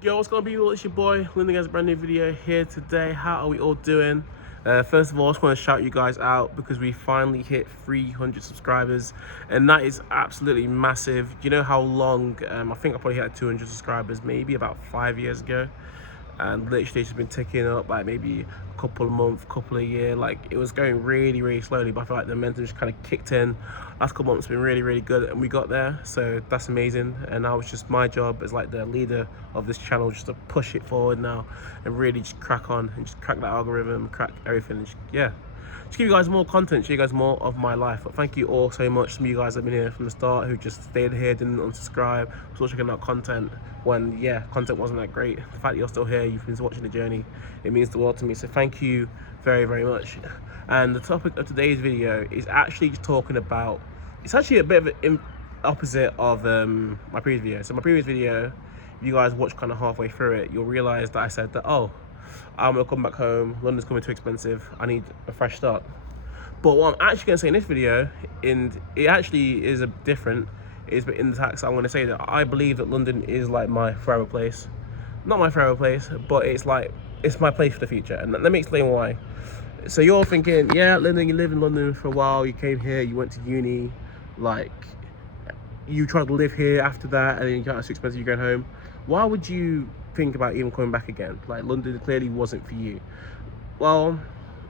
Yo, what's going on, people? It's your boy, Lyndon, has a brand new video here today. How are we all doing? First of all, I just want to shout you guys out because we finally hit 300 subscribers, and that is absolutely massive. Do you know how long? I think I probably had 200 subscribers maybe about 5 years ago, and literally it's just been ticking up like maybe a couple of months, couple of year. Like it was going really, really slowly, but I feel like the momentum just kind of kicked in. Last couple months been really, really good, and we got there, so that's amazing. And now it's just my job as like the leader of this channel just to push it forward now and really just crack on and just crack that algorithm, crack everything, and just give you guys more content, show you guys more of my life. But thank you all so much. Some of you guys have been here from the start who just stayed here, didn't unsubscribe, still checking out content when content wasn't that great. The fact that you're still here, you've been watching the journey, it means the world to me. So thank you very, very much. And the topic of today's video is actually just talking about, it's actually a bit of an opposite of my previous video. So my previous video, if you guys watch kind of halfway through it, you'll realize that I said that, oh, I'm gonna come back home, London's coming too expensive, I need a fresh start. But what I'm actually gonna say in this video, and it actually is a different, is in the tax, I'm gonna say that I believe that London is like my forever place. Not my forever place, but it's like, it's my place for the future. And let me explain why. So you're thinking, yeah, Lyndon, you lived in London for a while, you came here, you went to uni, like, you tried to live here after that, and then you got too expensive, you're going home. Why would you think about even coming back again? Like, London clearly wasn't for you. Well,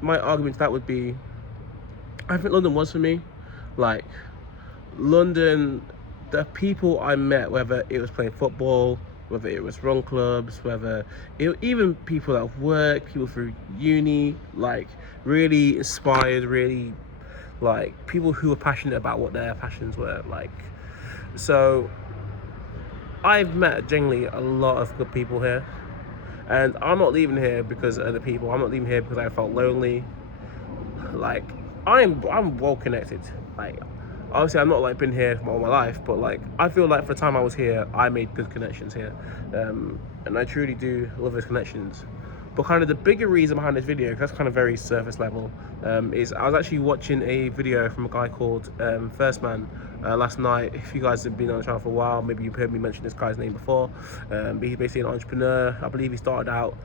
my argument to that would be, I think London was for me. Like, London, the people I met, whether it was playing football, whether it was run clubs, whether it, even people at work, people through uni, like really inspired, really like people who were passionate about what their passions were. Like, so I've met genuinely a lot of good people here, and I'm not leaving here because of the people. I'm not leaving here because I felt lonely. Like, I'm well connected. Like, obviously I'm not like been here all my life, but like I feel like for the time I was here, I made good connections here, and I truly do love those connections. But kind of the bigger reason behind this video, because that's kind of very surface level, is I was actually watching a video from a guy called First Man last night. If you guys have been on the channel for a while, maybe you've heard me mention this guy's name before. But he's basically an entrepreneur. I believe he started out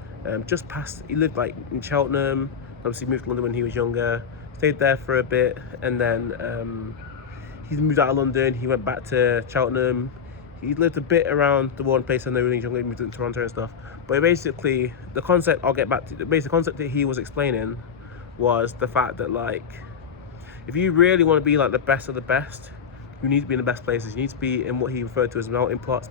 just past, he lived like in Cheltenham, obviously moved to London when he was younger, stayed there for a bit, and then he moved out of London, he went back to Cheltenham. He lived a bit around the one place I know when he was younger, he moved to Toronto and stuff. But basically, the concept, I'll get back to, the basic concept that he was explaining was the fact that, like, if you really want to be like the best of the best, you need to be in the best places. You need to be in what he referred to as melting pots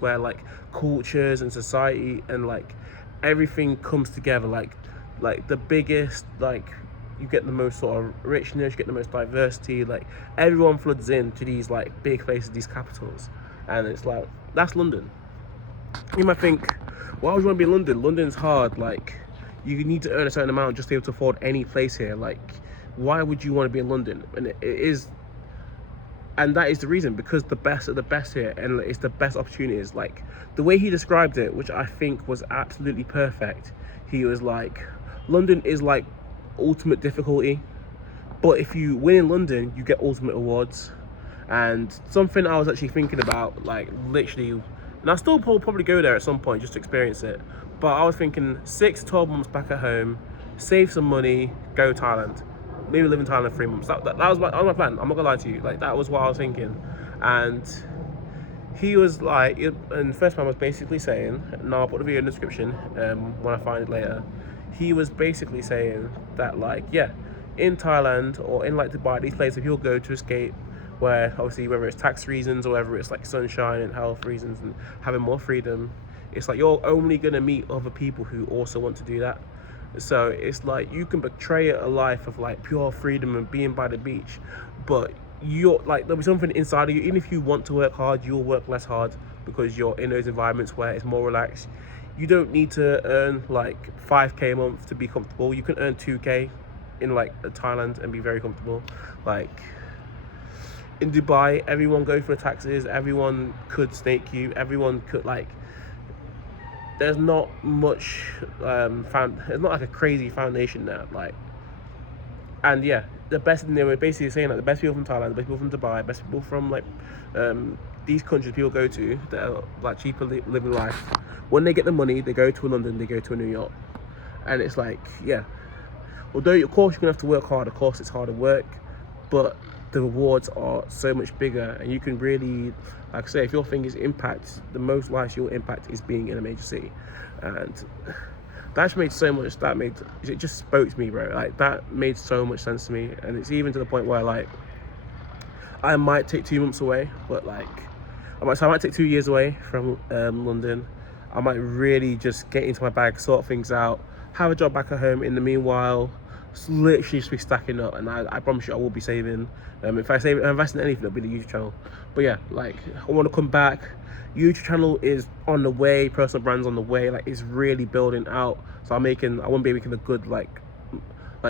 where like cultures and society and like everything comes together. Like the biggest, like, you get the most sort of richness, you get the most diversity, like everyone floods into these like big places, these capitals, and it's like, that's London. You might think, why would you want to be in London? London's hard, like you need to earn a certain amount just to be able to afford any place here. Like, why would you want to be in London? And it is, and that is the reason, because the best of the best here, and it's the best opportunities. Like the way he described it, which I think was absolutely perfect, he was like, London is like ultimate difficulty, but if you win in London, you get ultimate awards. And something I was actually thinking about, like literally, and I still probably go there at some point just to experience it, but I was thinking 6 to 12 months back at home, save some money, go Thailand, maybe live in Thailand 3 months. That was my plan. I'm not gonna lie to you, like that was what I was thinking. And he was like, and First Man was basically saying, and I'll put the video in the description when I find it later. He was basically saying that, like, yeah, in Thailand or in like Dubai, these places he'll go to escape, where obviously whether it's tax reasons or whether it's like sunshine and health reasons and having more freedom, it's like you're only gonna meet other people who also want to do that. So it's like you can betray a life of like pure freedom and being by the beach, but you're like, there'll be something inside of you. Even if you want to work hard, you'll work less hard because you're in those environments where it's more relaxed. You don't need to earn like 5k a month to be comfortable. You can earn 2k in like Thailand and be very comfortable. Like in Dubai, everyone goes for the taxes, everyone could snake you, everyone could, like, there's not much there's not like a crazy foundation there. Like, And yeah, the best, they were basically saying like the best people from Thailand, the best people from Dubai, best people from like these countries people go to that are like cheaper living life. When they get the money, they go to London, they go to New York. And it's like, yeah, although of course you're gonna have to work hard, of course it's harder work, but the rewards are so much bigger, and you can really, like I say, if your thing is impact, the most lives you'll impact is being in a major city. And that made so much, it just spoke to me, bro. Like that made so much sense to me. And it's even to the point where like I might take 2 months away, but like I might take 2 years away from London. I might really just get into my bag, sort things out, have a job back at home in the meanwhile, literally just be stacking up. And I promise you I will be saving. If I invest in anything, it'll be the YouTube channel. But yeah, like I want to come back. YouTube channel is on the way, personal brands on the way, like it's really building out. So I won't be making a good like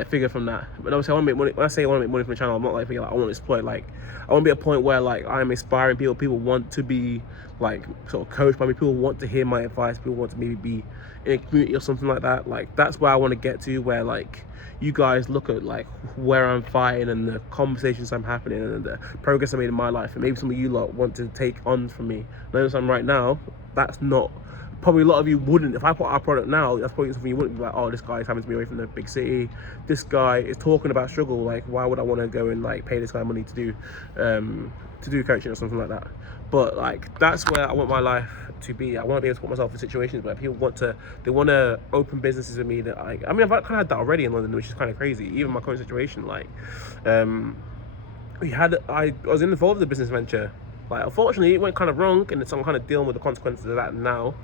figure from that. But obviously I want to make money. When I say I want to make money from the channel, I'm not like thinking like I want to exploit. Like I want to be at a point where like I'm inspiring people want to be like sort of coached by me, people want to hear my advice, people want to maybe be in a community or something like that. Like that's where I want to get to, where like you guys look at like where I'm fighting and the conversations I'm happening and the progress I made in my life, and maybe some of you lot want to take on from me. Notice I'm right now, that's not, probably a lot of you wouldn't, if I put our product now, that's probably something you wouldn't be like, oh, this guy is having to be away from the big city, this guy is talking about struggle, like why would I want to go and like pay this guy money to do coaching or something like that. But like that's where I want my life to be. I want to be able to put myself in situations where people want to open businesses with me that I mean I've kind of had that already in London, which is kind of crazy. Even my current situation, like I was involved in a business venture. Like unfortunately it went kind of wrong, and so I'm kind of dealing with the consequences of that now,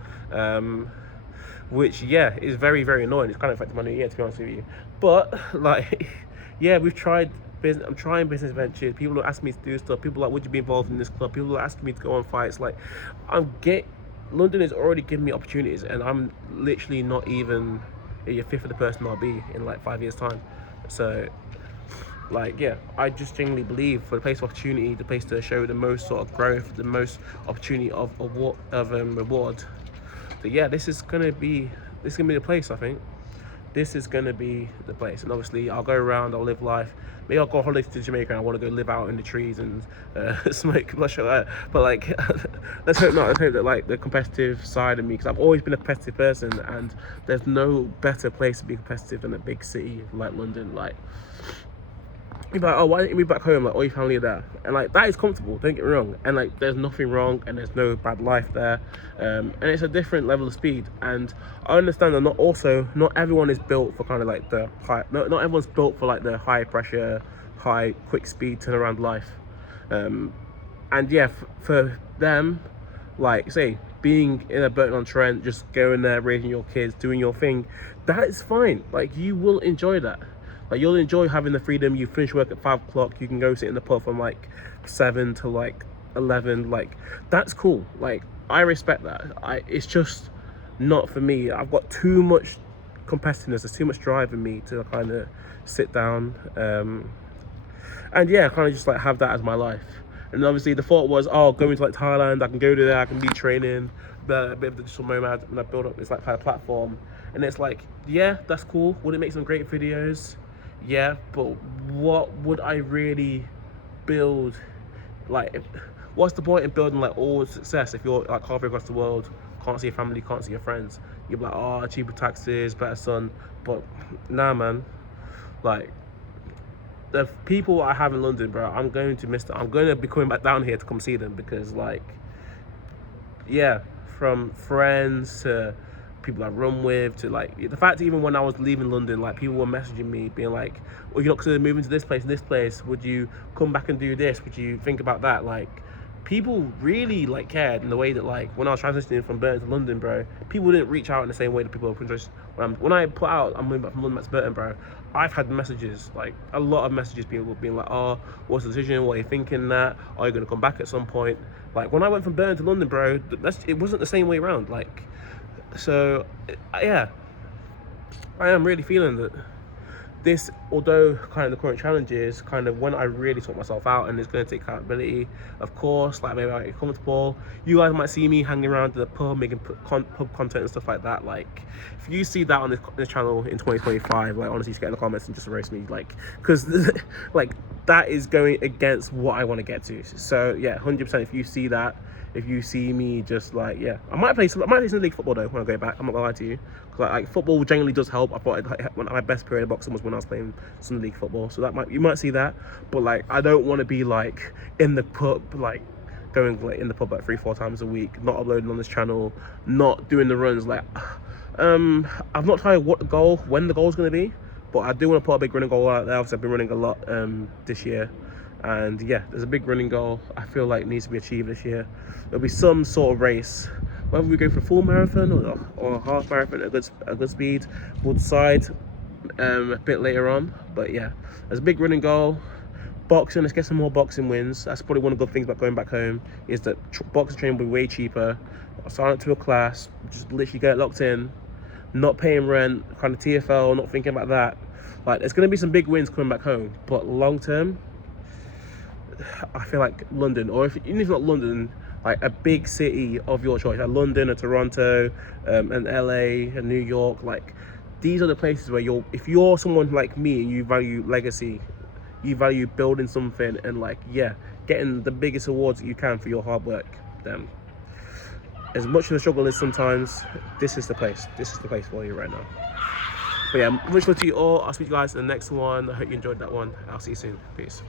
which yeah is very, very annoying. It's kind of affected my new year, to be honest with you. But like yeah, I'm trying business ventures. People are asking me to do stuff. People are like, would you be involved in this club? People are asking me to go on fights. Like London is already giving me opportunities, and I'm literally not even a fifth of the person I'll be in like 5 years time. So like yeah, I just genuinely believe for the place of opportunity, the place to show the most sort of growth, the most opportunity of reward, that yeah, this is gonna be the place. I think this is gonna be the place. And obviously I'll go around, I'll live life. Maybe I'll go on holiday to Jamaica and I want to go live out in the trees and smoke. I'm not sure, but like let's hope not. Let's hope that like the competitive side of me, because I've always been a competitive person, and there's no better place to be competitive than a big city like London. Like you're like, oh, why didn't you move back home? Like all your family are there, and like that is comfortable, don't get me wrong, and like there's nothing wrong and there's no bad life there, and it's a different level of speed. And I understand that not everyone is built for kind of like the high, not everyone's built for like the high pressure, high quick speed turnaround life, and yeah, for them, like say being in a Burton-on-Trent, just going there, raising your kids, doing your thing, that is fine. Like you will enjoy that. Like you'll enjoy having the freedom. You finish work at 5 o'clock, you can go sit in the pub from like 7 to like 11. Like that's cool. Like I respect that. It's just not for me. I've got too much competitiveness, there's too much drive in me to kind of sit down and yeah, kind of just like have that as my life. And obviously the thought was, oh, going to like Thailand, I can go to there, I can be training, a bit of the digital nomad, and I build up this like kind of platform. And it's like, yeah, that's cool. Would it make some great videos? Yeah, but what would I really build? Like, what's the point in building like all success if you're like halfway across the world, can't see your family, can't see your friends? You're like, oh, cheaper taxes, better sun. But nah, man. Like, the people I have in London, bro, I'm going to miss them. I'm going to be coming back down here to come see them, because like, yeah, from friends to people I run with to like the fact that even when I was leaving London, like people were messaging me being like, well, you're not considering moving to this place, would you come back and do this, would you think about that? Like people really like cared in the way that like when I was transitioning from Burton to London, bro, people didn't reach out in the same way that people just when I put out I'm moving back from London back to Burton, bro, I've had messages, like a lot of messages, people being like, oh, what's the decision, what are you thinking, that are you going to come back at some point? Like when I went from Burton to London, bro, it wasn't the same way around. Like, so yeah, I am really feeling that this, although kind of the current challenge is kind of when I really sort myself out, and it's going to take accountability, of course, like maybe I get comfortable. You guys might see me hanging around the pub, making pub content and stuff like that. Like, if you see that on this channel in 2025, like, honestly, just get in the comments and just roast me, like, because like that is going against what I want to get to. So yeah, 100%. If you see that, if you see me just like, yeah, I might play some league football though when I go back. I'm not gonna lie to you, because like football generally does help. I thought my best period of boxing was when I was playing Sunday league football, so that you might see that. But like, I don't want to be like in the pub, like going like in the pub like 3-4 times a week, not uploading on this channel, not doing the runs. Like, I've not tried when the goal's gonna be, but I do want to put a big running goal out there. Obviously, I've been running a lot this year. And yeah, there's a big running goal I feel like needs to be achieved this year. There'll be some sort of race, whether we go for a full marathon or a half marathon at a good speed. We'll decide a bit later on. But yeah, there's a big running goal. Boxing, let's get some more boxing wins. That's probably one of the good things about going back home, is that boxing training will be way cheaper. I'll sign up to a class, just literally get locked in, not paying rent, kind of TFL, not thinking about that. Like, there's going to be some big wins coming back home, but long term, I feel like London, or even if not London, like a big city of your choice, like London or Toronto, and LA and New York, like these are the places where if you're someone like me and you value legacy, you value building something, and like, yeah, getting the biggest awards that you can for your hard work, then as much of the struggle is sometimes, this is the place for you right now. But yeah, much love to you all. I'll speak to you guys in the next one. I hope you enjoyed that one. I'll see you soon. Peace.